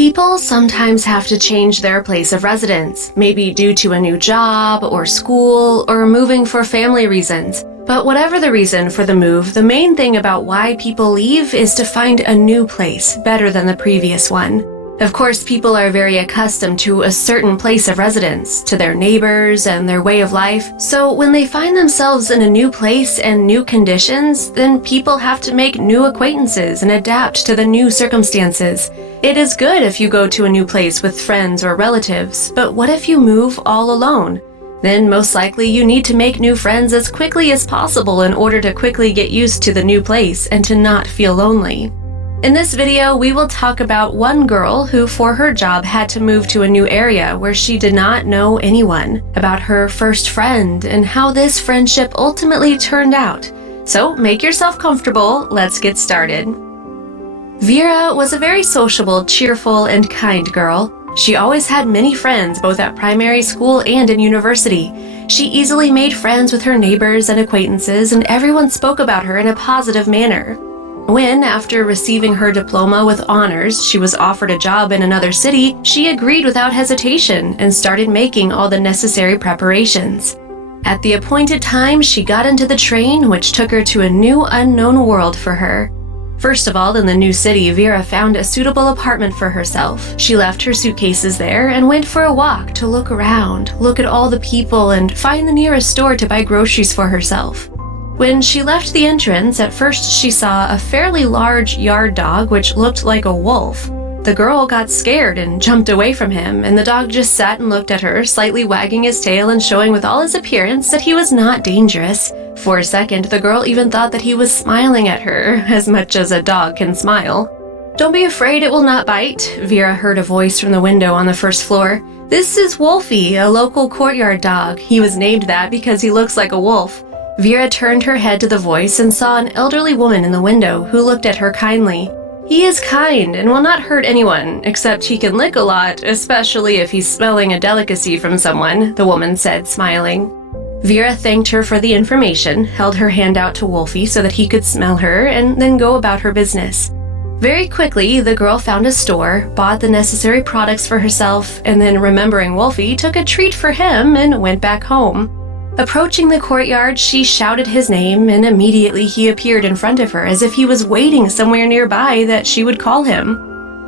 People sometimes have to change their place of residence, maybe due to a new job or school or moving for family reasons. But whatever the reason for the move, the main thing about why people leave is to find a new place better than the previous one. Of course, people are very accustomed to a certain place of residence, to their neighbors and their way of life. So when they find themselves in a new place and new conditions, then people have to make new acquaintances and adapt to the new circumstances. It is good if you go to a new place with friends or relatives, but what if you move all alone? Then most likely you need to make new friends as quickly as possible in order to quickly get used to the new place and to not feel lonely. In this video, we will talk about one girl who, for her job, had to move to a new area where she did not know anyone, about her first friend, and how this friendship ultimately turned out. So make yourself comfortable, let's get started. Vera was a very sociable, cheerful, and kind girl. She always had many friends, both at primary school and in university. She easily made friends with her neighbors and acquaintances, and everyone spoke about her in a positive manner. When, after receiving her diploma with honors, she was offered a job in another city, she agreed without hesitation and started making all the necessary preparations. At the appointed time, she got into the train, which took her to a new unknown world for her. First of all, in the new city, Vera found a suitable apartment for herself. She left her suitcases there and went for a walk to look around, look at all the people, and find the nearest store to buy groceries for herself. When she left the entrance, at first she saw a fairly large yard dog which looked like a wolf. The girl got scared and jumped away from him, and the dog just sat and looked at her, slightly wagging his tail and showing with all his appearance that he was not dangerous. For a second, the girl even thought that he was smiling at her, as much as a dog can smile. "Don't be afraid, it will not bite," Vera heard a voice from the window on the first floor. "This is Wolfie, a local courtyard dog. He was named that because he looks like a wolf." Vera turned her head to the voice and saw an elderly woman in the window who looked at her kindly. "He is kind and will not hurt anyone, except he can lick a lot, especially if he's smelling a delicacy from someone," the woman said, smiling. Vera thanked her for the information, held her hand out to Wolfie so that he could smell her, and then go about her business. Very quickly, the girl found a store, bought the necessary products for herself, and then, remembering Wolfie, took a treat for him and went back home. Approaching the courtyard, she shouted his name, and immediately he appeared in front of her as if he was waiting somewhere nearby that she would call him.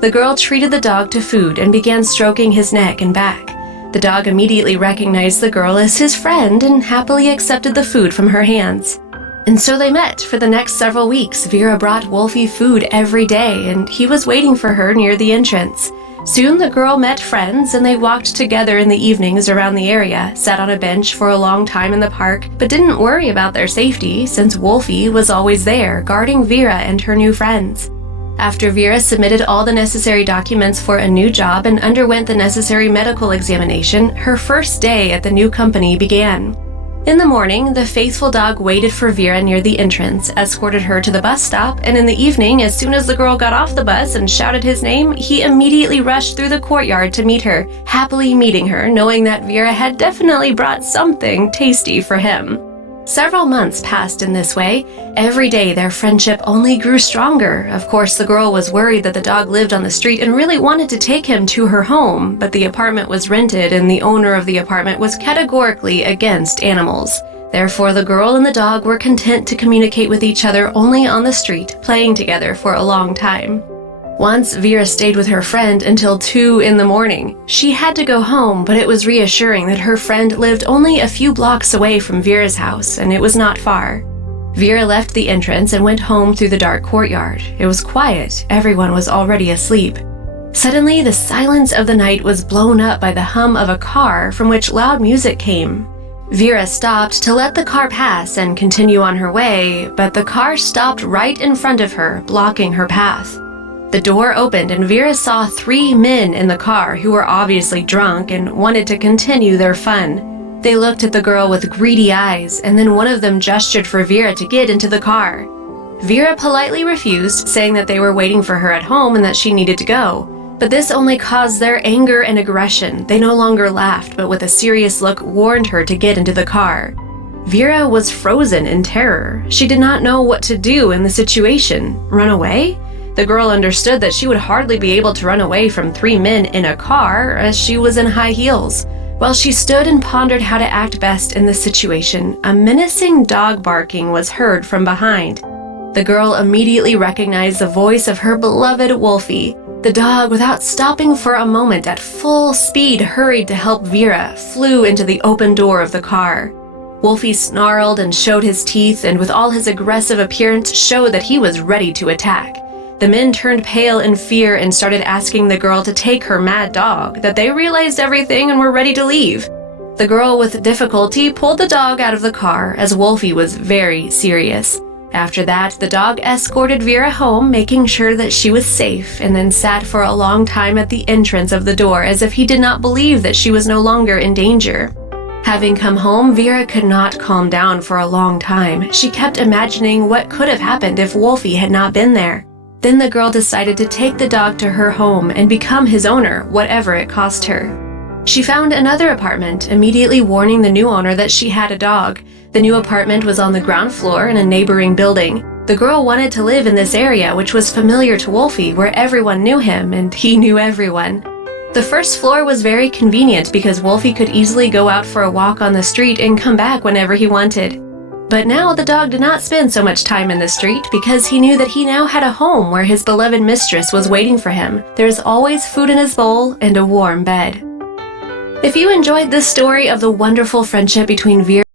The girl treated the dog to food and began stroking his neck and back. The dog immediately recognized the girl as his friend and happily accepted the food from her hands. And so they met for the next several weeks. Vera brought Wolfie food every day, and he was waiting for her near the entrance. Soon the girl met friends, and they walked together in the evenings around the area, sat on a bench for a long time in the park, but didn't worry about their safety since Wolfie was always there, guarding Vera and her new friends. After Vera submitted all the necessary documents for a new job and underwent the necessary medical examination, her first day at the new company began. In the morning, the faithful dog waited for Vera near the entrance, escorted her to the bus stop, and in the evening, as soon as the girl got off the bus and shouted his name, he immediately rushed through the courtyard to meet her, happily meeting her, knowing that Vera had definitely brought something tasty for him. Several months passed in this way. Every day their friendship only grew stronger. Of course, the girl was worried that the dog lived on the street and really wanted to take him to her home, but the apartment was rented and the owner of the apartment was categorically against animals. Therefore, the girl and the dog were content to communicate with each other only on the street, playing together for a long time. Once, Vera stayed with her friend until 2 in the morning. She had to go home, but it was reassuring that her friend lived only a few blocks away from Vera's house, and it was not far. Vera left the entrance and went home through the dark courtyard. It was quiet. Everyone was already asleep. Suddenly, the silence of the night was blown up by the hum of a car from which loud music came. Vera stopped to let the car pass and continue on her way, but the car stopped right in front of her, blocking her path. The door opened and Vera saw 3 men in the car who were obviously drunk and wanted to continue their fun. They looked at the girl with greedy eyes, and then one of them gestured for Vera to get into the car. Vera politely refused, saying that they were waiting for her at home and that she needed to go. But this only caused their anger and aggression. They no longer laughed, but with a serious look warned her to get into the car. Vera was frozen in terror. She did not know what to do in the situation. Run away? The girl understood that she would hardly be able to run away from 3 men in a car, as she was in high heels. While she stood and pondered how to act best in this situation, a menacing dog barking was heard from behind. The girl immediately recognized the voice of her beloved Wolfie. The dog, without stopping for a moment, at full speed hurried to help Vera, flew into the open door of the car. Wolfie snarled and showed his teeth, and with all his aggressive appearance showed that he was ready to attack. The men turned pale in fear and started asking the girl to take her mad dog, that they realized everything and were ready to leave. The girl with difficulty pulled the dog out of the car, as Wolfie was very serious. After that, the dog escorted Vera home, making sure that she was safe, and then sat for a long time at the entrance of the door as if he did not believe that she was no longer in danger. Having come home, Vera could not calm down for a long time. She kept imagining what could have happened if Wolfie had not been there. Then the girl decided to take the dog to her home and become his owner, whatever it cost her. She found another apartment, immediately warning the new owner that she had a dog. The new apartment was on the ground floor in a neighboring building. The girl wanted to live in this area, which was familiar to Wolfie, where everyone knew him and he knew everyone. The first floor was very convenient because Wolfie could easily go out for a walk on the street and come back whenever he wanted. But now the dog did not spend so much time in the street because he knew that he now had a home where his beloved mistress was waiting for him. There is always food in his bowl and a warm bed. If you enjoyed this story of the wonderful friendship between Vera